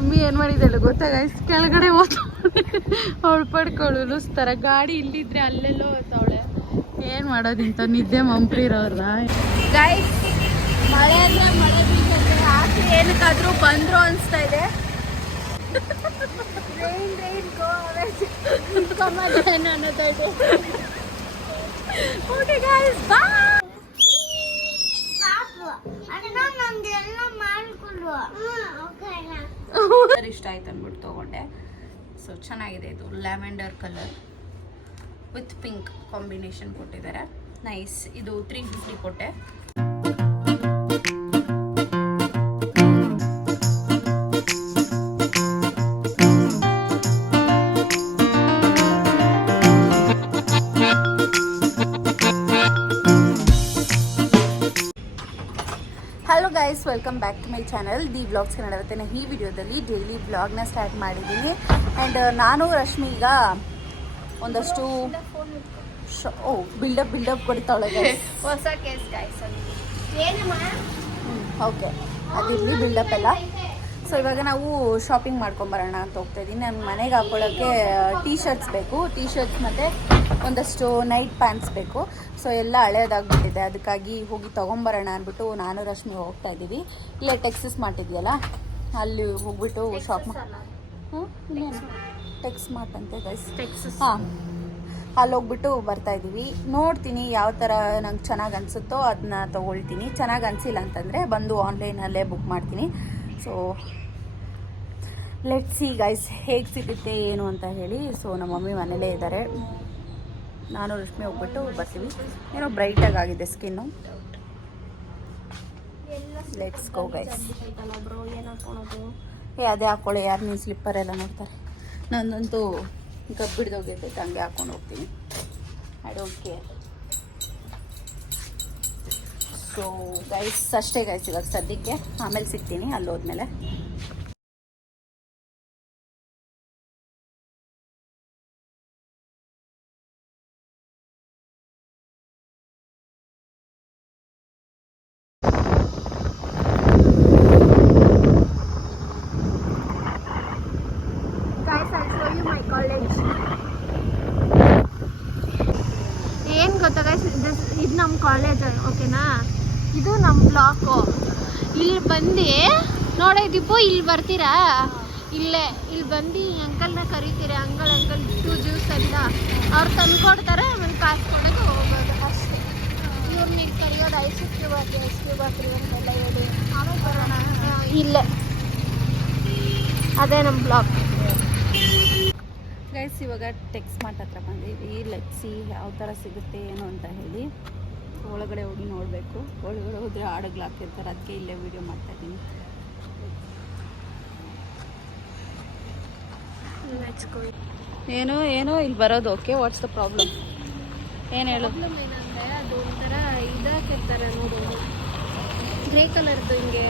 ಡುಮ್ಮಿ ಏನು ಮಾಡಿದ್ದಾಳೆ ಗೊತ್ತಾ ಗೈಸ್ ಕೆಳಗಡೆ ಹೋದ ಅವಳು ಪಡ್ಕೊಳ್ಳು ಲುಸ್ತಾರ ಗಾಡಿ ಇಲ್ಲಿದ್ರೆ ಅಲ್ಲೆಲ್ಲೋ ಹೋಗ್ತಾವಳೆ ಏನು ಮಾಡೋದಿಂತ, ನಿದ್ದೆ ಮಂಪ್ರಿರೋರ ಗೈಸ್ ಮಳೆ ಅಂದರೆ ಮಳೆ ಬೀಳ್ತದೆ. ಏನಕ್ಕಾದ್ರೂ ಬಂದ್ರು ಅನಿಸ್ತಾ ಇದೆ. ಓಕೆ ಇಷ್ಟ ಆಯ್ತು ಅಂದ್ಬಿಟ್ಟು ತೊಗೊಂಡೆ. ಸೊ ಚೆನ್ನಾಗಿದೆ ಇದು. Lavender colour with pink combination ಕೊಟ್ಟಿದ್ದಾರೆ. ನೈಸ್ ಇದು ತ್ರೀ ಫಿಫ್ಟಿ ಕೊಟ್ಟೆ. My channel the blogs Kannada ಇವತ್ತಿನ ಈ ವಿಡಿಯೋದಲ್ಲಿ ಡೈಲಿ ಬ್ಲಾಗ್ನ ಸ್ಟಾರ್ಟ್ ಮಾಡಿದ್ದೀನಿ. ಆ್ಯಂಡ್ ನಾನು ರಶ್ಮಿ ಈಗ ಒಂದಷ್ಟು ಓ ಬಿಲ್ಡಪ್ ಬಿಲ್ಡಪ್ ಕೊಡ್ತಾಳೆ ಹೊಸ ಕೇಸ್ ಓಕೆ ಅದಿರಲಿ ಬಿಲ್ಡಪ್ ಎಲ್ಲ. ಸೊ ಇವಾಗ ನಾವು ಶಾಪಿಂಗ್ ಮಾಡ್ಕೊಂಬರೋಣ ಅಂತ ಹೋಗ್ತಾ ಇದ್ದೀನಿ ನನ್ನ ಮನೆಗೆ ಹಾಕೊಳ್ಳೋಕ್ಕೆ ಟೀ ಶರ್ಟ್ಸ್ ಬೇಕು. ಟೀ ಶರ್ಟ್ಸ್ ಮತ್ತು ಒಂದಷ್ಟು ನೈಟ್ ಪ್ಯಾಂಟ್ಸ್ ಬೇಕು. ಸೊ ಎಲ್ಲ ಹಳೇದಾಗ್ಬಿಟ್ಟಿದೆ. ಅದಕ್ಕಾಗಿ ಹೋಗಿ ತೊಗೊಂಬರೋಣ ಅಂದ್ಬಿಟ್ಟು ನಾನು ರಶ್ಮಿ ಹೋಗ್ತಾ ಇದ್ದೀವಿ. ಇಲ್ಲೇ ಟೆಕ್ಸಸ್ ಮಾಡಿದ್ಯಲ್ಲ ಅಲ್ಲಿ ಹೋಗ್ಬಿಟ್ಟು ಶಾಪ್ ಹ್ಞೂ ಟೆಕ್ಸ್ ಮಾರ್ಟ್ ಅಂತೆ ಗೈಸ್ ಟೆಕ್ಸಸ್ ಹಾಂ. ಅಲ್ಲಿ ಹೋಗ್ಬಿಟ್ಟು ಬರ್ತಾ ಇದ್ದೀವಿ. ನೋಡ್ತೀನಿ ಯಾವ ಥರ ನಂಗೆ ಚೆನ್ನಾಗಿ ಅನಿಸುತ್ತೋ ಅದನ್ನ ತೊಗೊಳ್ತೀನಿ. ಚೆನ್ನಾಗಿ ಅನಿಸಿಲ್ಲ ಅಂತಂದರೆ ಬಂದು ಆನ್ಲೈನಲ್ಲೇ ಬುಕ್ ಮಾಡ್ತೀನಿ. ಸೊ ಲೆಟ್ಸಿ ಗೈಸ್ ಹೇಗೆ ಸಿಗುತ್ತೆ ಏನು ಅಂತ ಹೇಳಿ. ಸೊ ನಮ್ಮ ಮಮ್ಮಿ ಮನೇಲೇ ಇದ್ದಾರೆ. ನಾನು ರಶ್ಮಿ ಹೋಗ್ಬಿಟ್ಟು ಬರ್ತೀವಿ. ಏನೋ ಬ್ರೈಟಾಗಿ ಆಗಿದೆ ಸ್ಕಿನ್ನು ಲೆಟ್ಸ್ ಗೋ ಗೈಸ್ ಏ, ಅದೇ ಹಾಕೊಳ್ಳಿ, ಯಾರು ನೀವು ಸ್ಲಿಪ್ಪರ್ ಎಲ್ಲ ನೋಡ್ತಾರೆ. ನಂದಂತೂ ಗಬ್ಬಿಡ್ದೋಗೈತೆ ಹಂಗೆ ಹಾಕೊಂಡು ಹೋಗ್ತೀನಿ. I don't care so guys ಅಷ್ಟೇ ಗೈಸ್ ಇವಾಗ ಸದ್ಯಕ್ಕೆ. ಆಮೇಲೆ ಸಿಗ್ತೀನಿ ಅಲ್ಲಿ ಹೋದ್ಮೇಲೆ guys I show you my college ಏನು ಗೊತ್ತಾ ಗೈಸ್ ಇದು ನಮ್ಮ ಕಾಲೇಜ್ ಓಕೆನಾ? ಇದು ನಮ್ಮ ಬ್ಲಾಕು. ಇಲ್ಲಿ ಬಂದು ನೋಡೋದಿಪ್ಪು ದೀಪು, ಇಲ್ಲಿ ಬರ್ತೀರಾ? ಇಲ್ಲೇ, ಇಲ್ಲಿ ಬಂದು ಅಂಕಲ್ನ ಕರಿತೀರಿ, ಅಂಕಲ್ ಅಂಕಲ್ ಟೂ ಜ್ಯೂಸ್ ಅಂತ ಅವ್ರು ತಂದ್ಕೊಡ್ತಾರೆ ಆಮೇಲೆ ಕಾಸು ಕೊಡೋಕೆ ಹೋಗೋದು ಅಷ್ಟೇ. ಇವ್ರನ್ನ ಇಲ್ಲಿ ಕರಿಯೋದು ಐಸ್ ಕ್ಯೂಬ್ ಹಾಕಿ ಐಸ್ ಕ್ಯೂಬ್ ಹಾಕ್ರಿ ಅಂತೆಲ್ಲ ಹೇಳಿ. ಆಮೇಲೆ ಬರೋಣ. ಇಲ್ಲೇ. ಅದೇ ನಮ್ಮ ಬ್ಲಾಕ್. ಗೈಸ್ ಇವಾಗ ಟೆಕ್ಸ್ ಮಾರ್ಟ್ ಹತ್ರ ಬಂದಿದ್ದೀವಿ ಲೆಟ್ಸಿ ಯಾವ ಥರ ಸಿಗುತ್ತೆ, ಏನು ಅಂತ ಹೇಳಿ. ಒಳಗಡೆ ಹೋಗಿ ನೋಡಬೇಕು. ಒಳಗಡೆ ಹೋದರೆ ಹಾಡುಗಳು ಹಾಕಿರ್ತಾರೆ ಅದಕ್ಕೆ ಇಲ್ಲೇ ವೀಡಿಯೋ ಮಾಡ್ತಾ ಇದ್ದೀನಿ. ಏನು ಏನು? ಇಲ್ಲಿ ಬರೋದು. ಓಕೆ ವಾಟ್ಸ್ ದ ಪ್ರಾಬ್ಲಮ್ ಏನು ಹೇಳೋದು ಅದು ಒಂಥರ ಇದಾಕಿರ್ತಾರೆ ನೋಡು. ಗ್ರೇ ಕಲರ್ದು ಹಿಂಗೆ.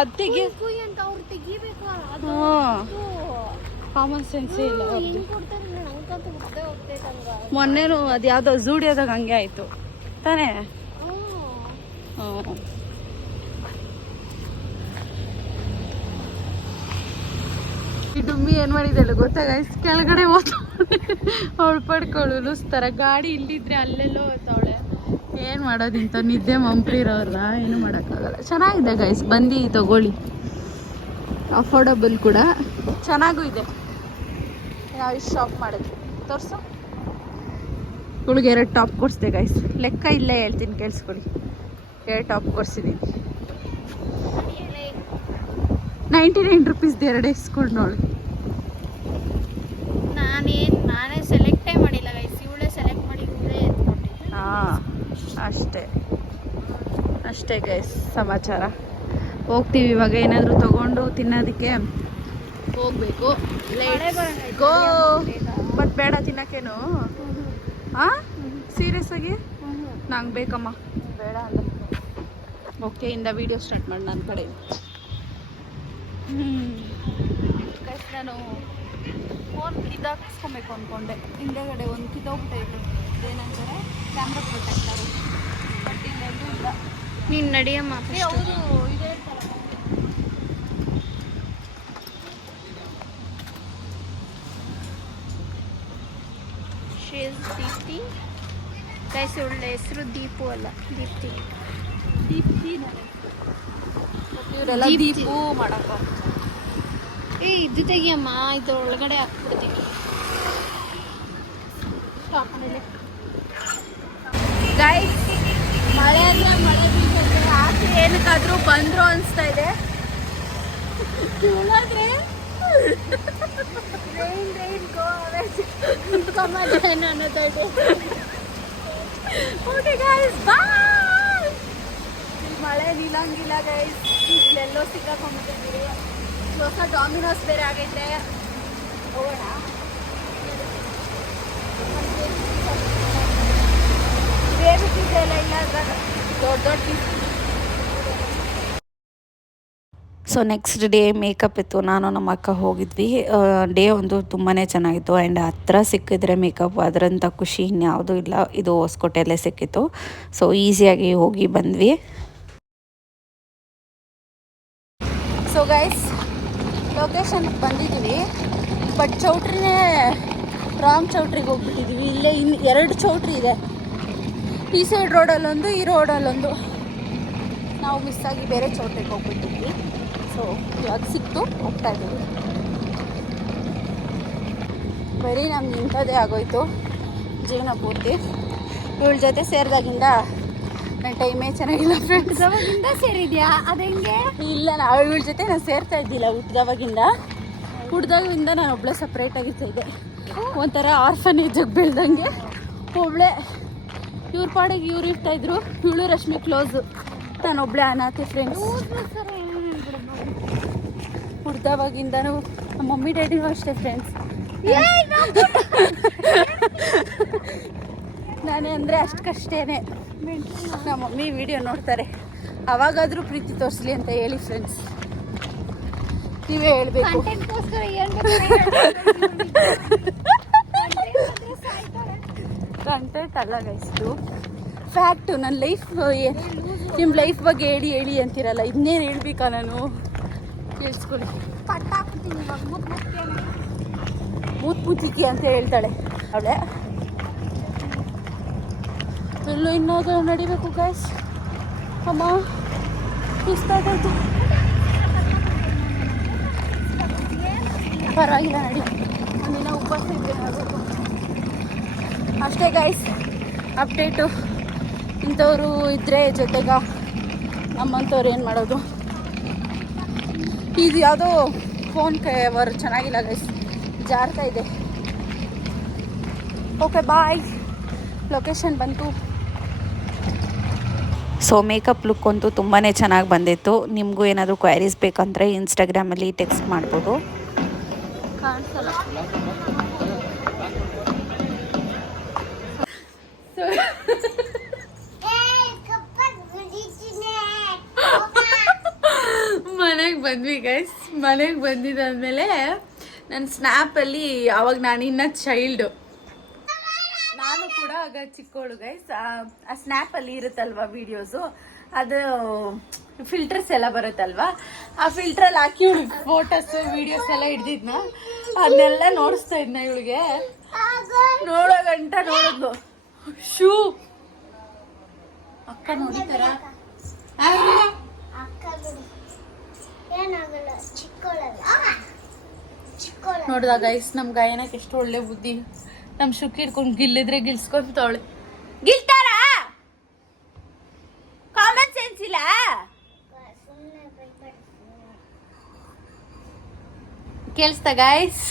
ಅದಕ್ಕೆ ಕುಯ್ ಅಂತ ಅವ್ರು ತೆಗಿಬೇಕು. ಅದು ಕಾಮನ್ ಸೆನ್ಸ್ ಇಲ್ಲ ಮೊನ್ನೆನೂ ಅದು ಯಾವುದೋ ಝೂಡಿಯೋದಾಗ ಹಂಗೆ ಆಯಿತು. ತಾನೇ ಹ್ಞೂ ಈ ಡುಮ್ಮಿ ಏನು ಮಾಡಿದ್ದಾಳೆ ಗೊತ್ತಾ ಗೈಸ್ ಕೆಳಗಡೆ ಹೋದ ಅವಳು ಪಡ್ಕೊಳ್ಳು ಲುಸ್ತಾರ ಗಾಡಿ ಇಲ್ಲಿದ್ರೆ ಅಲ್ಲೆಲ್ಲೋ ಹೋಗ್ತಾವಳೆ. ಏನು ಮಾಡೋದಿಂತ? ನಿದ್ದೆ ಮಂಪ್ರಿರೋರ ಏನು ಮಾಡೋಕ್ಕಾಗಲ್ಲ. ಚೆನ್ನಾಗಿದೆ ಗೈಸ್ ಬಂದು ತಗೊಳ್ಳಿ. ಅಫೋರ್ಡಬಲ್ ಕೂಡ. ಚೆನ್ನಾಗೂ ಇದೆ. ನಾವು ಇಷ್ಟು ಶಾಪ್ ಮಾಡಿದ್ವಿ ತೋರಿಸು. ಇವಳಿಗೆ ಎರಡು ಟಾಪ್ ಕೊಡಿಸ್ದೆ ಗೈಸ್ ಲೆಕ್ಕ ಇಲ್ಲೇ ಹೇಳ್ತೀನಿ ಕೇಳಿಸ್ಕೊಳ್ಳಿ. ಎರಡು ಟಾಪ್ ಕೊಡಿಸಿದ್ದೀನಿ ನೈಂಟಿ ನೈನ್ ರುಪೀಸ್ದು ಎರಡು ಸ್ಕೂಲ್ ನೋಡಿ. ನಾನೇನ್ ನಾನೇ ಸೆಲೆಕ್ಟೇ ಮಾಡಿಲ್ಲ ಗೈಸ್ ಇವಳೇ ಸೆಲೆಕ್ಟ್ ಮಾಡಿ ಇವಳೇ ಹಾಂ ಅಷ್ಟೇ. ಅಷ್ಟೇ ಗೈಸ್ ಸಮಾಚಾರ. ಹೋಗ್ತೀವಿ ಇವಾಗ ಏನಾದರೂ ತಗೊಂಡು ತಿನ್ನೋದಕ್ಕೆ? ಹೋಗ್ಬೇಕು. ಗೋ ಬಟ್ ಬೇಡ ತಿನ್ನಕ್ಕೇನು? ಹಾಂ ಸೀರಿಯಸ್ ಆಗಿ? ನಂಗೆ ಬೇಕಮ್ಮ. ಬೇಡ ಅಲ್ಲ ಓಕೆ ಇಂದ ವಿಡಿಯೋ ಸ್ಟಾರ್ಟ್ ಮಾಡಿ ನನ್ನ ಕಡೆ. ಗೈಸ್ ನಾನು ಫೋನ್ ಇದಾಕಿಸ್ಕೊಬೇಕು ಅಂದ್ಕೊಂಡೆ ಹಿಂದೆಗಡೆ ಒಂದು ಕಿತ್ತೋಗ್ಬಿಟ್ಟೈತೆ ಏನಂತಾರೆ? ಕ್ಯಾಮ್ರಾ ಪ್ರೊಟೆಕ್ಟರು ಬಟ್ ಇಲ್ಲೆಲ್ಲೂ ಇಲ್ಲ. ನೀನು ನಡಿಯಮ್ಮ ಅವರು ಇದೇ ಇರ್ತಲ್ಲ ದೀಪ್ತಿ ಗೈಸ್ ಒಳ್ಳೆ ಹೆಸರು ದೀಪು ಅಲ್ಲ ದೀಪ್ತಿ. ಇವರೆಲ್ಲ ದೀಪ್ತಿ. ದೀಪು ಮಾಡಕ ಏ ಇದು ತೆಗಿಯಮ್ಮ ಇದು ಒಳಗಡೆ ಹಾಕ್ಬಿಡ್ತೀನಿ ಮಳೆ ಅಂದ್ರೆ ಮಳೆ ರಾತ್ರಿ ಏನಕ್ಕಾದ್ರೂ ಬಂದ್ರು ಅನ್ಸ್ತಾ ಇದೆ. ಇವ್ಳಾದ್ರೆ ರೈನ್ ರೈನ್ ಗೋ ಅನ್ನೋದು ಓಕೆ ಗೈಸ್ ಬಾಯ್ ಮಳೆ ನಿಲ್ಲಂಗಿಲ್ಲ ಗೈಸ್ ಇಲ್ಲೆಲ್ಲೋ ಸಿಕ್ಕಾಕೊಂಡ್ಬಿಟ್ಟಿದ್ದೀವಿ ಹೊಸ ಡಾಮಿನೋಸ್ ಬೇರೆ ಆಗೈತೆ ಹೋಗೋಣ ಬೇರೆ ಚೀಸ್ ಎಲ್ಲ ಇಲ್ಲ ಅದ್ರಾಗ ದೊಡ್ಡ ದೊಡ್ಡ ಸೊ ನೆಕ್ಸ್ಟ್ ಡೇ ಮೇಕಪ್ ಇತ್ತು. ನಾನು ನಮ್ಮ ಅಕ್ಕ ಹೋಗಿದ್ವಿ. ಡೇ ಒಂದು ತುಂಬಾ ಚೆನ್ನಾಗಿತ್ತು. ಆ್ಯಂಡ್ ಹತ್ರ ಸಿಕ್ಕಿದ್ರೆ ಮೇಕಪ್ ಅದರಂಥ ಖುಷಿ ಇನ್ಯಾವುದೂ ಇಲ್ಲ. ಇದು ಹೊಸಕೋಟೆಯಲ್ಲೇ ಸಿಕ್ಕಿತ್ತು. ಸೊ ಈಸಿಯಾಗಿ ಹೋಗಿ ಬಂದ್ವಿ. ಸೊ ಗೈಸ್ ಲೊಕೇಶನ್ ಬಂದಿದ್ದೀವಿ. ಬಟ್ ಚೌಟ್ರಿನೇ ರಾಮ್ ಚೌಟ್ರಿಗೆ ಹೋಗ್ಬಿಟ್ಟಿದ್ದೀವಿ. ಇಲ್ಲೇ ಇನ್ನು ಎರಡು ಚೌಟ್ರಿ ಇದೆ. ಈ ಸೈಡ್ ರೋಡಲ್ಲೊಂದು ಈ ರೋಡಲ್ಲೊಂದು ನಾವು ಮಿಸ್ ಆಗಿ ಬೇರೆ ಚೌಟ್ರಿಗೆ ಹೋಗ್ಬಿಟ್ಟಿದ್ವಿ ಸೊ ಇವಾಗ ಸಿಕ್ತು ಹೋಗ್ತಾ ಇದ್ದೀವಿ ಬರೀ ನಮ್ಗೆ ಇಂಥದ್ದೇ ಆಗೋಯ್ತು ಜೀವನ ಪೂರ್ತಿ. ಇವಳ ಜೊತೆ ಸೇರಿದಾಗಿಂದ ನನ್ನ ಟೈಮೇ ಚೆನ್ನಾಗಿಲ್ಲ ಫ್ರೆಂಡ್ಸ್ ಅವಾಗಿಂದ ಸೇರಿದ್ಯಾ? ಹೆಂಗೆ? ಇಲ್ಲ ನಾವು ಇವಳ ಜೊತೆ ನಾನು ಸೇರ್ತಾ ಇದ್ದಿಲ್ಲ ಹುಟ್ಟಿದವಾಗಿಂದ ಹುಟ್ಟಿದಾಗಿಂದ ನಾನು ಒಬ್ಳೆ ಸಪ್ರೇಟ್ ಇದ್ದೆ ಒಂಥರ ಆರ್ಫನೇಜಿಗೆ ಬೆಳ್ದಂಗೆ. ಒಬ್ಳೆ ಇವ್ರ ಪಾಡಿಗೆ ಇವ್ರು ಇರ್ತಾ ಇದ್ರು. ಇವಳು ರಶ್ಮಿ ಕ್ಲೋಸು ನಾನು ಒಬ್ಳೆ ಅನಾಥಿ ಫ್ರೆಂಡ್ಸ್ ಹುಡ್ದವಾಗಿಂದನೂ ನಮ್ಮ ಮಮ್ಮಿ ಡ್ಯಾಡಿನೂ ಅಷ್ಟೇ ಫ್ರೆಂಡ್ಸ್ ನಾನೇ ಅಂದರೆ ಅಷ್ಟಕ್ಕಷ್ಟೇನೆ ನಮ್ಮ ಮಮ್ಮಿ ವಿಡಿಯೋ ನೋಡ್ತಾರೆ. ಅವಾಗಾದರೂ ಪ್ರೀತಿ ತೋರಿಸ್ಲಿ ಅಂತ ಹೇಳಿ ಫ್ರೆಂಡ್ಸ್ ನೀವೇ ಹೇಳಬೇಕು. ಕಂಟೆಂಟ್ ಅಲ್ಲ ಗೈಸ್ತು ಫ್ಯಾಕ್ಟು ನನ್ನ ಲೈಫ್ ನಿಮ್ಮ ಲೈಫ್ ಬಗ್ಗೆ ಹೇಳಿ ಹೇಳಿ ಅಂತೀರಲ್ಲ. ಇನ್ನೇನು ಹೇಳ್ಬೇಕಾ ನಾನು? ಕೇಳಿಸ್ಕೊಳ್ಳಿ. ಕಟ್ಟಾಕ್ಬಿಡ್ತೀನಿ ಇವಾಗ, ಮುತ್ ಮೂತ್ ಮೂತಿಕಿ ಅಂತ ಹೇಳ್ತಾಳೆ ಅವಳೆ. ಎಲ್ಲೋ ಇನ್ನೋದು ನಡಿಬೇಕು ಗೈಸ್ ಅಮ್ಮ ಇಷ್ಟಾಯ್ತು ಪರವಾಗಿಲ್ಲ ನಡಿ. ಒಂದಿನ ಉಪವಾಸ ಆಗಬೇಕು. ಅಷ್ಟೇ ಗೈಸ್ ಅಪ್ಡೇಟು ಇಂಥವರು ಇದ್ದರೆ ಜೊತೆಗ ನಮ್ಮಂಥವ್ರು ಏನು ಮಾಡೋದು? ಇದು ಯಾವುದೋ ಫೋನ್ ಕವರ್ ಚೆನ್ನಾಗಿಲ್ಲ ಗೈಸ್ ಜಾರ್ತಾ ಇದೆ. ಓಕೆ ಬಾಯ್ ಲೊಕೇಶನ್ ಬಂತು. ಸೊ ಮೇಕಪ್ ಲುಕ್ ಅಂತೂ ತುಂಬಾ ಚೆನ್ನಾಗಿ ಬಂದಿತ್ತು. ನಿಮಗೂ ಏನಾದರೂ ಕ್ವೈರೀಸ್ ಬೇಕಂದರೆ ಇನ್ಸ್ಟಾಗ್ರಾಮಲ್ಲಿ ಟೆಕ್ಸ್ಟ್ ಮಾಡ್ಬೋದು. ಕಾಣಿಸಲ್ಲ ಮನೆಗೆ ಬಂದ್ವಿ ಗೈಸ್ ಮನೆಗೆ ಬಂದಿದ್ದಾದ್ಮೇಲೆ ನನ್ನ ಸ್ನ್ಯಾಪಲ್ಲಿ ಅವಾಗ ನಾನು ಇನ್ನ ಚೈಲ್ಡು ನಾನು ಕೂಡ ಆಗ ಚಿಕ್ಕವಳು ಗೈಸ್ ಆ ಸ್ನ್ಯಾಪಲ್ಲಿ ಇರುತ್ತಲ್ವಾ ವೀಡಿಯೋಸು ಅದು ಫಿಲ್ಟರ್ಸ್ ಎಲ್ಲ ಬರುತ್ತಲ್ವಾ? ಆ ಫಿಲ್ಟ್ರಲ್ಲಿ ಹಾಕಿ ಫೋಟೋಸ್ ವೀಡಿಯೋಸ್ ಎಲ್ಲ ಹಿಡ್ದಿದ್ನ. ಅದನ್ನೆಲ್ಲ ನೋಡಿಸ್ತಾ ಇದ್ನ ಇವಳಿಗೆ. ನೋಡೋ ಗಂಟ ನೋಡಿದ್ಲು. ಶೂ! ಅಕ್ಕ ನೋಡಿತಾರ ನೋಡ್ದ ಗೈಸ್ ನಮ್ ಗಾಯನಕ್ಕೆ ಎಷ್ಟು ಒಳ್ಳೆ ಬುದ್ಧಿ. ನಮ್ ಶುಕ್ ಹಿಡ್ಕೊಂಡು ಗಿಲ್ಲಿದ್ರೆ ಗಿಲ್ಸ್ಕೊಂತವಳೆ. ಗಿಲ್ತಾರ? ಕಾಮನ್ ಸೆನ್ಸ್ ಇಲ್ಲ? ಕೇಳಿಸ್ತ ಗಾಯ್ಸ್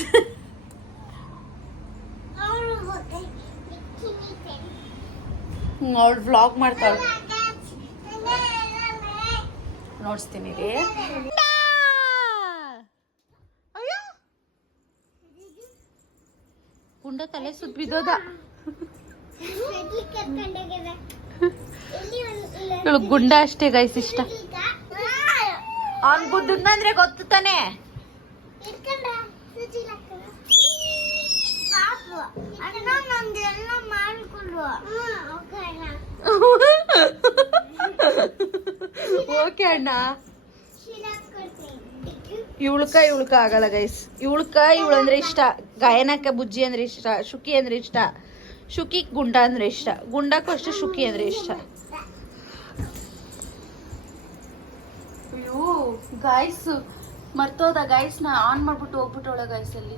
ಅವಳು ವ್ಲಾಗ್ ಮಾಡ್ತಾವಳು ನೋಡಿಸ್ತೀನಿ ರೀ. ಗುಂಡ ತಲೆ ಸುತ್ತ ಬಿದ್ದೋದ ಗುಂಡ ಅಷ್ಟೇ ಗೈಸ್ ಇಷ್ಟ. ಅವ್ನ್ ಬುದ್ಧಂದ್ರೆ ಗೊತ್ತು ತಾನೆ. ಓಕೆ ಅಣ್ಣ. ಇವಳ್ಕ ಇವಳ್ಕ ಆಗಲ್ಲ ಗೈಸ್ ಇವಳ್ಕ ಇವಳು ಅಂದ್ರೆ ಇಷ್ಟ. ಗಾಯನಕ್ಕ ಬುಜ್ಜಿ ಅಂದ್ರೆ ಇಷ್ಟ ಶುಕಿ ಅಂದ್ರೆ ಇಷ್ಟ ಶುಕಿ ಗುಂಡ ಅಂದ್ರೆ ಇಷ್ಟ. ಗುಂಡಕ್ಕೂ ಅಷ್ಟೇ ಶುಕಿ ಅಂದ್ರೆ ಇಷ್ಟ. ಅಯ್ಯೋ ಗಾಯ್ಸ್ ಮರ್ತೋದ ಗಾಯ್ಸ್ನ ಆನ್ ಮಾಡ್ಬಿಟ್ಟು ಹೋಗ್ಬಿಟ್ಟವಳ ಗಾಯ್ಸ್ ಅಲ್ಲಿ.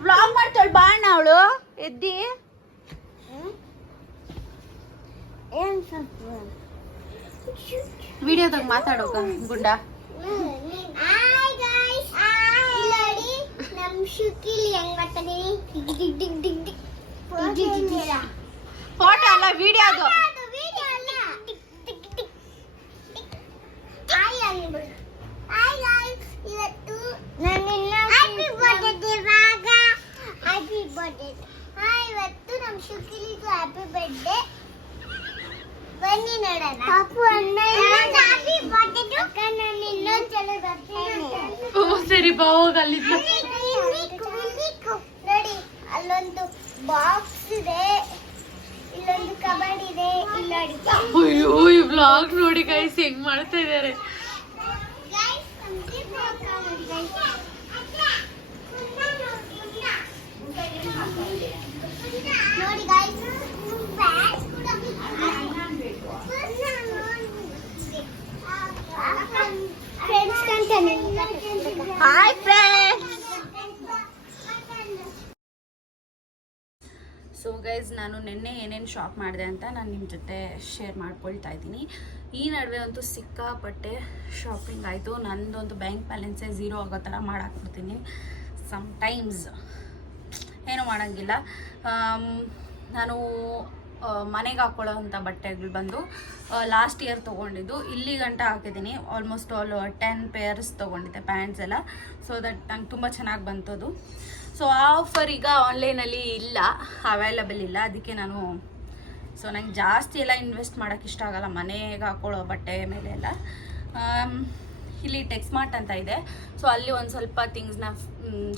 ವ್ಲಾಗ್ ಮಾಡ್ತಾಳ ಬಾಣ ಅವಳು. ಎದ್ದಿ. ವಿಡಿಯೋದಾಗ ಮಾತಾಡೋಕ ಗುಂಡ. ನಮ್ ಶುಕಿಲಿ ಹೆಂಗ್ ಬರ್ತಾನೆ ಡಿಗ್ ಡಿಗ್ ಡಿಗ್ ಡಿಗ್ ಡಿಗ್. ಡಿಗ್ ಡಿಗ್ ಫೋಟೋ ಅಲ್ಲ ವಿಡಿಯೋ ಅದು. ಇವತ್ತು ಹ್ಯಾಪಿ ಬರ್ಡೇ ಇವಾಗ ಹ್ಯಾಪಿ ಬರ್ಡೇ ಹಾಯ್ ಇವತ್ತು ನಮ್ಮ ಶುಕಿಲಿದು ಹ್ಯಾಪಿ ಬರ್ಡೇ ಬನ್ನಿ ನೋಡೋಣ ಪಾಪು ಅಣ್ಣ ಹ್ಯಾಪಿ ಬರ್ಡೇ ನಾನು ಇನ್ನೊಂದ್ಸಲ ಬರ್ತೀನಿ ಓ ಸರಿ ಬಾ ಹೋಗ ಅಲ್ಲಿಂದ ನೋಡಿ ಅಲ್ಲೊಂದು ಬಾಕ್ಸ್ ಇದೆ ಇಲ್ಲೊಂದು ಕಬಾರ್ಡ್ ಇದೆ ಇಲ್ಲಿ ನೋಡಿ ಅಯ್ಯೋ ಈ ವ್ಲಾಗ್ ನೋಡಿ ಗೈಸ್ ಹೆಂಗ್ ಮಾಡ್ತಾ ಇದಾರೆ Guys, ನಮ್ಗೆ block ಮಾಡಿ guys. ನೋಡಿ guys, bag hi friends so guys ನಾನು ನಿನ್ನೆ ಏನೇನು ಶಾಪ್ ಮಾಡಿದೆ ಅಂತ ನಾನು ನಿಮ್ಮ ಜೊತೆ ಶೇರ್ ಮಾಡ್ಕೊಳ್ತಾ ಇದ್ದೀನಿ. ಈ ನಡುವೆ ಅಂತೂ ಸಿಕ್ಕಾಪಟ್ಟೆ ಶಾಪಿಂಗ್ ಆಯಿತು. ನಂದೊಂದು ಬ್ಯಾಂಕ್ ಬ್ಯಾಲೆನ್ಸೇ ಝೀರೋ ಆಗೋ ಥರ ಮಾಡಾಕ್ಬಿಡ್ತೀನಿ. ಸಮ್ ಟೈಮ್ಸ್ ಏನೂ ಮಾಡೋಂಗಿಲ್ಲ. ನಾನು ಮನೆಗೆ ಹಾಕೊಳ್ಳೋ ಅಂಥ ಬಟ್ಟೆಗಳು ಬಂದು ಲಾಸ್ಟ್ ಇಯರ್ ತೊಗೊಂಡಿದ್ದು. ಇಲ್ಲಿ ಗಂಟ ಹಾಕಿದ್ದೀನಿ. ಆಲ್ಮೋಸ್ಟ್ ಆಲ್ ಟೆನ್ ಪೇರ್ಸ್ ತೊಗೊಂಡಿದ್ದೆ ಪ್ಯಾಂಟ್ಸ್ ಎಲ್ಲ. ಸೊ ದಟ್ ನಂಗೆ ತುಂಬ ಚೆನ್ನಾಗಿ ಬಂತದು. ಸೊ ಆ ಆಫರ್ ಈಗ ಆನ್ಲೈನಲ್ಲಿ ಇಲ್ಲ ಅವೈಲಬಲ್ ಇಲ್ಲ. ಅದಕ್ಕೆ ನಾನು ಸೊ ನಂಗೆ ಜಾಸ್ತಿ ಎಲ್ಲ ಇನ್ವೆಸ್ಟ್ ಮಾಡೋಕ್ಕೆ ಇಷ್ಟ ಆಗೋಲ್ಲ. ಮನೆಗೆ ಹಾಕೊಳ್ಳೋ ಬಟ್ಟೆ ಮೇಲೆ ಎಲ್ಲ. ಇಲ್ಲಿ ಟೆಕ್ಸ್ಮಾರ್ಟ್ ಅಂತ ಇದೆ. ಸೊ ಅಲ್ಲಿ ಒಂದು ಸ್ವಲ್ಪ ಥಿಂಗ್ಸ್ನ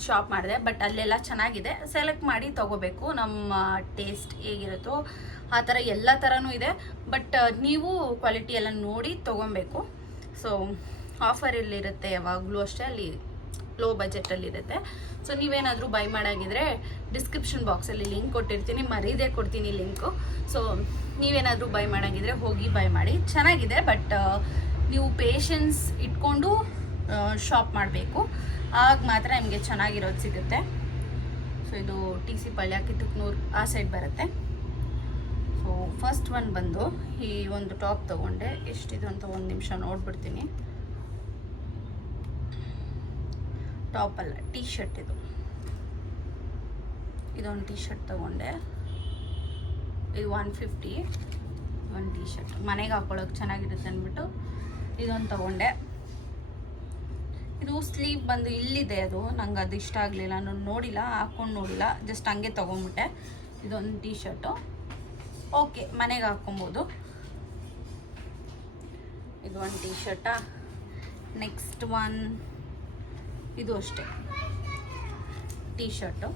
ಶಾಪ್ ಮಾಡಿದೆ. ಬಟ್ ಅಲ್ಲೆಲ್ಲ ಚೆನ್ನಾಗಿದೆ. ಸೆಲೆಕ್ಟ್ ಮಾಡಿ ತೊಗೋಬೇಕು. ನಮ್ಮ ಟೇಸ್ಟ್ ಹೇಗಿರುತ್ತೋ ಆ ಥರ ಎಲ್ಲ ಥರನೂ ಇದೆ. ಬಟ್ ನೀವು ಕ್ವಾಲಿಟಿ ಎಲ್ಲ ನೋಡಿ ತೊಗೊಬೇಕು. ಸೊ ಆಫರ್ ಇಲ್ಲಿರುತ್ತೆ ಯಾವಾಗಲೂ ಅಷ್ಟೇ, ಅಲ್ಲಿ ಲೋ ಬಜೆಟಲ್ಲಿರುತ್ತೆ ಸೊ ನೀವೇನಾದರೂ ಬೈ ಮಾಡಾಗಿದ್ರೆ ಡಿಸ್ಕ್ರಿಪ್ಷನ್ ಬಾಕ್ಸಲ್ಲಿ ಲಿಂಕ್ ಕೊಟ್ಟಿರ್ತೀನಿ. ಮರೀದೇ ಕೊಡ್ತೀನಿ ಲಿಂಕು ಸೊ ನೀವೇನಾದರೂ ಬೈ ಮಾಡಾಗಿದ್ರೆ ಹೋಗಿ ಬೈ ಮಾಡಿ. ಚೆನ್ನಾಗಿದೆ ಬಟ್ ನೀವು ಪೇಷನ್ಸ್ ಇಟ್ಕೊಂಡು ಶಾಪ್ ಮಾಡಬೇಕು. ಆಗ ಮಾತ್ರ ನಿಮಗೆ ಚೆನ್ನಾಗಿರೋದು ಸಿಗುತ್ತೆ. ಸೊ ಇದು ಟಿ ಸಿ ಪಳ್ಯ ಕಿತ್ತುಕ್ನೂರು ಆ ಸೈಡ್ ಬರುತ್ತೆ. ಸೊ ಫಸ್ಟ್ ಒನ್ ಬಂದು ಈ ಒಂದು ಟಾಪ್ ತೊಗೊಂಡೆ. ಎಷ್ಟಿದು ಅಂತ ಒಂದು ನಿಮಿಷ ನೋಡ್ಬಿಡ್ತೀನಿ. ಟಾಪ್ ಅಲ್ಲ ಟೀ ಶರ್ಟ್ ಇದು. ಇದೊಂದು ಟೀ ಶರ್ಟ್ ತೊಗೊಂಡೆ. ಇದು ಒನ್ ಫಿಫ್ಟಿ ಒಂದು ಟೀ ಶರ್ಟ್ ಮನೆಗೆ ಹಾಕೊಳ್ಳೋಕೆ ಚೆನ್ನಾಗಿರುತ್ತೆ ಅಂದ್ಬಿಟ್ಟು ಇದೊಂದು ತಗೊಂಡೆ. ಇದು ಸ್ಲೀವ್ ಬಂದು ಇಲ್ಲಿದೆ ಅದು. ನಂಗೆ ಅದು ಇಷ್ಟ ಆಗಲಿಲ್ಲ. ನಾನು ನೋಡಿಲ್ಲ ಹಾಕ್ಕೊಂಡು ನೋಡಿಲ್ಲ. ಜಸ್ಟ್ ಹಂಗೆ ತೊಗೊಂಬಿಟ್ಟೆ. ಇದೊಂದು ಟೀ ಶರ್ಟು ಓಕೆ ಮನೆಗೆ ಹಾಕ್ಕೊಬೋದು. ಇದು ಒಂದು ಟೀ ಶರ್ಟಾ ನೆಕ್ಸ್ಟ್ ಒನ್ ಇದು ಅಷ್ಟೇ. ಟೀ ಶರ್ಟು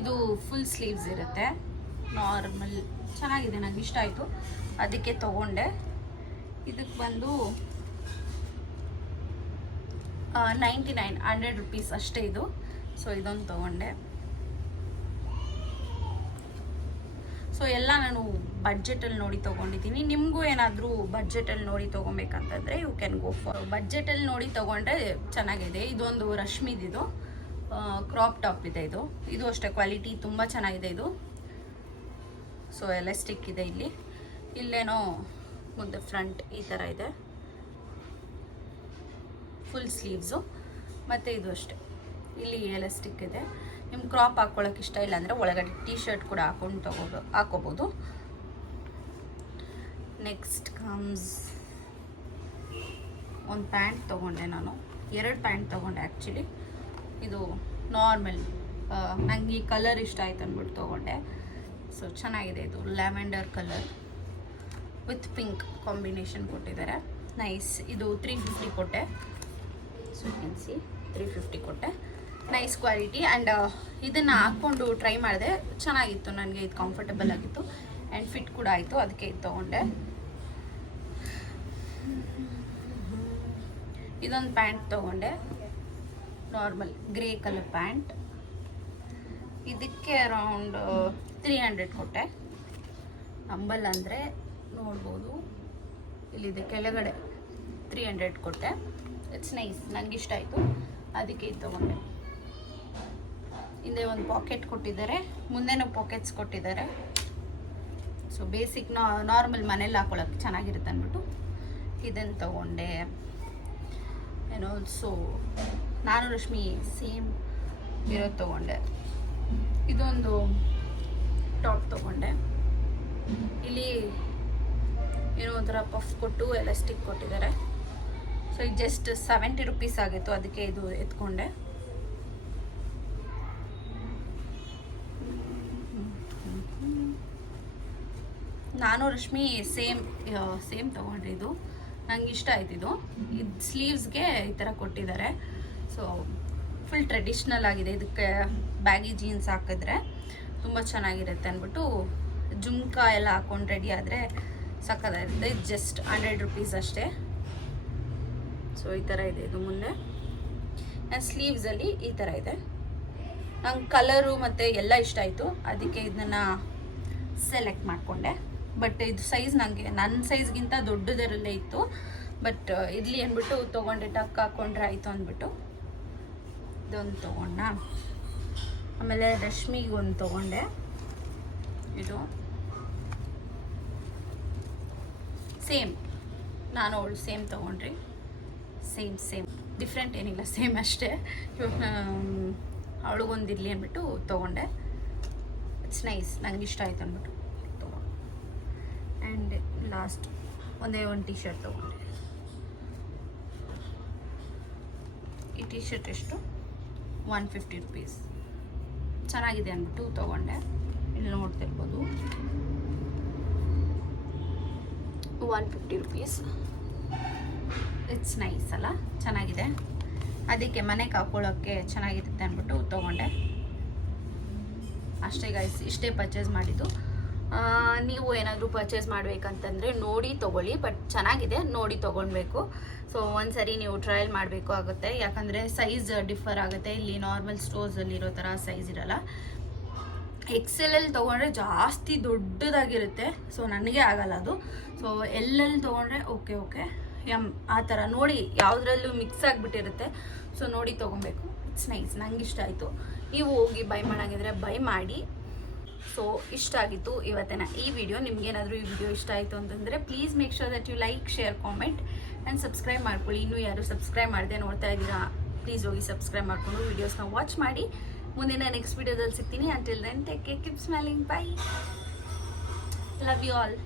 ಇದು ಫುಲ್ ಸ್ಲೀವ್ಸ್ ಇರುತ್ತೆ. ನಾರ್ಮಲ್ ಚೆನ್ನಾಗಿದೆ ನನಗೆ ಇಷ್ಟ ಆಯಿತು. ಅದಕ್ಕೆ ತಗೊಂಡೆ. ಇದಕ್ಕೆ ಬಂದು ನೈಂಟಿ ನೈನ್ ಹಂಡ್ರೆಡ್ ರುಪೀಸ್ ಅಷ್ಟೇ ಇದು. ಸೊ ಇದೊಂದು ತೊಗೊಂಡೆ. ಸೊ ಎಲ್ಲ ನಾನು ಬಡ್ಜೆಟಲ್ಲಿ ನೋಡಿ ತೊಗೊಂಡಿದ್ದೀನಿ. ನಿಮಗೂ ಏನಾದರೂ ಬಡ್ಜೆಟಲ್ಲಿ ನೋಡಿ ತೊಗೊಬೇಕಂತಂದರೆ ಯು ಕ್ಯಾನ್ ಗೋ ಫಾರ್ ಬಡ್ಜೆಟಲ್ಲಿ ನೋಡಿ ತೊಗೊಂಡ್ರೆ ಚೆನ್ನಾಗಿದೆ. ಇದೊಂದು ರಶ್ಮಿದಿದು ಕ್ರಾಪ್ ಟಾಪ್ ಇದೆ ಇದು. ಇದು ಅಷ್ಟೇ ಕ್ವಾಲಿಟಿ ತುಂಬ ಚೆನ್ನಾಗಿದೆ ಇದು. ಸೊ ಎಲೆಸ್ಟಿಕ್ ಇದೆ ಇಲ್ಲಿ. ಇಲ್ಲೇನೋ ಮುಂದೆ ಫ್ರಂಟ್ ಈ ಥರ ಇದೆ. ಫುಲ್ ಸ್ಲೀವ್ಸು ಮತ್ತು ಇದು ಅಷ್ಟೇ. ಇಲ್ಲಿ ಎಲಾಸ್ಟಿಕ್ ಇದೆ. ನಿಮ್ಮ ಕ್ರಾಪ್ ಹಾಕ್ಕೊಳ್ಳೋಕೆ ಇಷ್ಟ ಇಲ್ಲ ಅಂದರೆ ಒಳಗಡೆ ಟೀ ಶರ್ಟ್ ಕೂಡ ಹಾಕೊಂಡು ತಗೋಬೋದು ಹಾಕೋಬೋದು. ನೆಕ್ಸ್ಟ್ ಕಮ್ಸ್ ಒಂದು ಪ್ಯಾಂಟ್ ತೊಗೊಂಡೆ ನಾನು. ಎರಡು ಪ್ಯಾಂಟ್ ತೊಗೊಂಡೆ ಆ್ಯಕ್ಚುಲಿ ಇದು ನಾರ್ಮಲ್ ನಂಗೆ ಈ ಕಲರ್ ಇಷ್ಟ ಆಯ್ತು ಅಂದ್ಬಿಟ್ಟು ತೊಗೊಂಡೆ. ಸೊ ಚೆನ್ನಾಗಿದೆ ಇದು. Lavender colour with pink combination ಕೊಟ್ಟಿದ್ದಾರೆ. ನೈಸ್. ಇದು ತ್ರೀ ಫಿಫ್ಟಿ ಕೊಟ್ಟೆ. ಸೊ ಸಿ ತ್ರೀ ಫಿಫ್ಟಿ ಕೊಟ್ಟೆ. ನೈಸ್ ಕ್ವಾಲಿಟಿ ಆ್ಯಂಡ್ ಇದನ್ನು ಹಾಕ್ಕೊಂಡು ಟ್ರೈ ಮಾಡಿದೆ. ಚೆನ್ನಾಗಿತ್ತು ನನಗೆ, ಇದು ಕಂಫರ್ಟಬಲ್ ಆಗಿತ್ತು. ಆ್ಯಂಡ್ ಫಿಟ್ ಕೂಡ ಆಯಿತು, ಅದಕ್ಕೆ ಇದು ತೊಗೊಂಡೆ. ಇದೊಂದು ಪ್ಯಾಂಟ್ ತೊಗೊಂಡೆ. Normal grey colour pant. ಇದಕ್ಕೆ ಅರೌಂಡ್ ತ್ರೀ ಹಂಡ್ರೆಡ್ ಕೊಟ್ಟೆ. ಅಂಬಲ್ ಅಂದರೆ ನೋಡ್ಬೋದು. ಇಲ್ಲಿದೆ ಕೆಳಗಡೆ ತ್ರೀ ಹಂಡ್ರೆಡ್ ಕೊಟ್ಟೆ. ಇಟ್ಸ್ ನೈಸ್ ನನಗೆ ಇಷ್ಟ ಆಯಿತು. ಅದಕ್ಕೆ ಇದು ತೊಗೊಂಡೆ. ಹಿಂದೆ ಒಂದು ಪಾಕೆಟ್ ಕೊಟ್ಟಿದ್ದಾರೆ. ಮುಂದೆನೂ ಪಾಕೆಟ್ಸ್ ಕೊಟ್ಟಿದ್ದಾರೆ. ಸೊ ಬೇಸಿಕ್ ನಾರ್ಮಲ್ ಮನೇಲಿ ಹಾಕೊಳಕ್ಕೆ ಚೆನ್ನಾಗಿರುತ್ತೆ ಅಂದ್ಬಿಟ್ಟು ಇದನ್ನು ತೊಗೊಂಡೆ. ಏನೋ ಆಲ್ಸೋ ನಾನು ರಶ್ಮಿ ಸೇಮ್ ಇರೋದು ತೊಗೊಂಡೆ. ಇದೊಂದು ಟಾಪ್ ತೊಗೊಂಡೆ. ಇಲ್ಲಿ ಏನೋ ಒಂಥರ ಪಫ್ ಕೊಟ್ಟು ಎಲಾಸ್ಟಿಕ್ ಕೊಟ್ಟಿದ್ದಾರೆ. ಸೊ ಇದು ಜಸ್ಟ್ ಸೆವೆಂಟಿ ರುಪೀಸ್ ಆಗಿತ್ತು, ಅದಕ್ಕೆ ಇದು ಎತ್ಕೊಂಡೆ. ನಾನು ರಶ್ಮಿ ಸೇಮ್ ಸೇಮ್ ತೊಗೊಂಡ್ರಿ ಇದು. ನಂಗೆ ಇಷ್ಟ ಆಯ್ತು ಇದು. ಇದು ಸ್ಲೀವ್ಸ್ಗೆ ಈ ಥರ ಕೊಟ್ಟಿದ್ದಾರೆ. ಸೊ ಫುಲ್ ಟ್ರೆಡಿಷ್ನಲ್ ಆಗಿದೆ. ಇದಕ್ಕೆ ಬ್ಯಾಗಿ ಜೀನ್ಸ್ ಹಾಕಿದ್ರೆ ತುಂಬ ಚೆನ್ನಾಗಿರುತ್ತೆ ಅಂದ್ಬಿಟ್ಟು ಜುಮ್ಕಾ ಎಲ್ಲ ಹಾಕೊಂಡು ರೆಡಿ ಆದರೆ ಸಕ್ಕದಾಗಿರುತ್ತೆ ಇದು ಜಸ್ಟ್ ಹಂಡ್ರೆಡ್ ರುಪೀಸ್ ಅಷ್ಟೇ. ಸೊ ಈ ಥರ ಇದೆ ಇದು ಮುಂದೆ. ಸ್ಲೀವ್ಸಲ್ಲಿ ಈ ಥರ ಇದೆ. ನಂಗೆ ಕಲರು ಮತ್ತು ಎಲ್ಲ ಇಷ್ಟ ಆಯಿತು. ಅದಕ್ಕೆ ಇದನ್ನು ಸೆಲೆಕ್ಟ್ ಮಾಡಿಕೊಂಡೆ. ಬಟ್ ಇದು ಸೈಜ್ ನನಗೆ ನನ್ನ ಸೈಜ್ಗಿಂತ ದೊಡ್ಡದರಲ್ಲೇ ಇತ್ತು. ಬಟ್ ಇರಲಿ ಅಂದ್ಬಿಟ್ಟು ತೊಗೊಂಡೆ ಟಕ್ ಹಾಕ್ಕೊಂಡ್ರೆ ಆಯಿತು ಅಂದ್ಬಿಟ್ಟು. ಇದೊಂದು ತೊಗೊಂಡ ಆಮೇಲೆ ರಶ್ಮಿಗೆ ಒಂದು ತೊಗೊಂಡೆ. ಇದು. ಸೇಮ್ ನಾನು ಅವಳು ಸೇಮ್ ತೊಗೊಂಡ್ರಿ. ಸೇಮ್ ಸೇಮ್ ಡಿಫ್ರೆಂಟ್ ಏನಿಲ್ಲ ಸೇಮ್ ಅಷ್ಟೇ. ಅವಳಿಗೊಂದಿರಲಿ ಅಂದ್ಬಿಟ್ಟು ತೊಗೊಂಡೆ. ಇಟ್ಸ್ ನೈಸ್ ನನಗೆ ಇಷ್ಟ ಆಯ್ತು ಅಂದ್ಬಿಟ್ಟು ತೊಗೊಂಡು. ಆ್ಯಂಡ್ ಲಾಸ್ಟ್ ಒಂದೇ ಒಂದು ಟಿ ಶರ್ಟ್ ತೊಗೊಂಡೆ. ಈ ಟಿ ಶರ್ಟ್ ಎಷ್ಟು? ಒನ್ ಫಿಫ್ಟಿ ರುಪೀಸ್ ಚೆನ್ನಾಗಿದೆ ಅಂದ್ಬಿಟ್ಟು ತೊಗೊಂಡೆ. ಇಲ್ಲಿ ನೋಡ್ತಿರ್ಬೋದು. One fifty rupees it's nice ಅಲ್ಲ? ಚೆನ್ನಾಗಿದೆ. ಅದಕ್ಕೆ ಮನೆಗೆ ಹಾಕೊಳ್ಳೋಕ್ಕೆ ಚೆನ್ನಾಗಿರುತ್ತೆ ಅಂದ್ಬಿಟ್ಟು ತೊಗೊಂಡೆ. ಅಷ್ಟೇ ಗೈಸ್ ಇಷ್ಟೇ ಪರ್ಚೇಸ್ ಮಾಡಿದ್ದು. ನೀವು ಏನಾದರೂ ಪರ್ಚೇಸ್ ಮಾಡಬೇಕಂತಂದರೆ ನೋಡಿ ತೊಗೊಳ್ಳಿ ಬಟ್ ಚೆನ್ನಾಗಿದೆ, ನೋಡಿ ತೊಗೊಳ್ಬೇಕು. ಸೊ ಒಂದ್ಸರಿ ನೀವು ಟ್ರಯಲ್ ಮಾಡಬೇಕು ಆಗುತ್ತೆ. ಯಾಕಂದರೆ ಸೈಜ್ ಡಿಫರ್ ಆಗುತ್ತೆ. ಇಲ್ಲಿ ನಾರ್ಮಲ್ ಸ್ಟೋರ್ಸಲ್ಲಿ ಇರೋ ಥರ ಸೈಜ್ ಇರಲ್ಲ. ಎಕ್ಸೆಲ್ ಅಲ್ಲಿ ತೊಗೊಂಡ್ರೆ ಜಾಸ್ತಿ ದೊಡ್ಡದಾಗಿರುತ್ತೆ. ಸೊ ನನಗೆ ಆಗಲ್ಲ ಅದು. ಸೊ ಎಲ್ಲೆಲ್ಲಿ ತೊಗೊಂಡ್ರೆ ಓಕೆ ಓಕೆ ಎಂ ಆ ಥರ. ನೋಡಿ, ಯಾವುದ್ರಲ್ಲೂ ಮಿಕ್ಸ್ ಆಗಿಬಿಟ್ಟಿರುತ್ತೆ. ಸೊ ನೋಡಿ ತೊಗೊಬೇಕು. ಇಟ್ಸ್ ನೈಸ್ ನಂಗೆ ಇಷ್ಟ ಆಯಿತು. ನೀವು ಹೋಗಿ ಬೈ ಮಾಡೋಂಗಿದ್ರೆ ಬೈ ಮಾಡಿ. ಸೊ ಇಷ್ಟ ಆಗಿತ್ತು ಇವತ್ತಿನ. ಈ ವಿಡಿಯೋ ನಿಮಗೇನಾದರೂ ಈ ವಿಡಿಯೋ ಇಷ್ಟ ಆಯಿತು ಅಂತಂದರೆ please make sure that you like share comment and subscribe ಮಾಡ್ಕೊಳ್ಳಿ. ಇನ್ನೂ ಯಾರು ಸಬ್ಸ್ಕ್ರೈಬ್ ಮಾಡದೆ ನೋಡ್ತಾ ಇದ್ದೀರಾ ಪ್ಲೀಸ್ ಹೋಗಿ ಸಬ್ಸ್ಕ್ರೈಬ್ ಮಾಡಿಕೊಂಡು ವೀಡಿಯೋಸ್ನ ವಾಚ್ ಮಾಡಿ. ಮುಂದಿನ ನೆಕ್ಸ್ಟ್ ವಿಡಿಯೋದಲ್ಲಿ ಸಿಗ್ತೀನಿ. Until then take care keep smiling bye love you all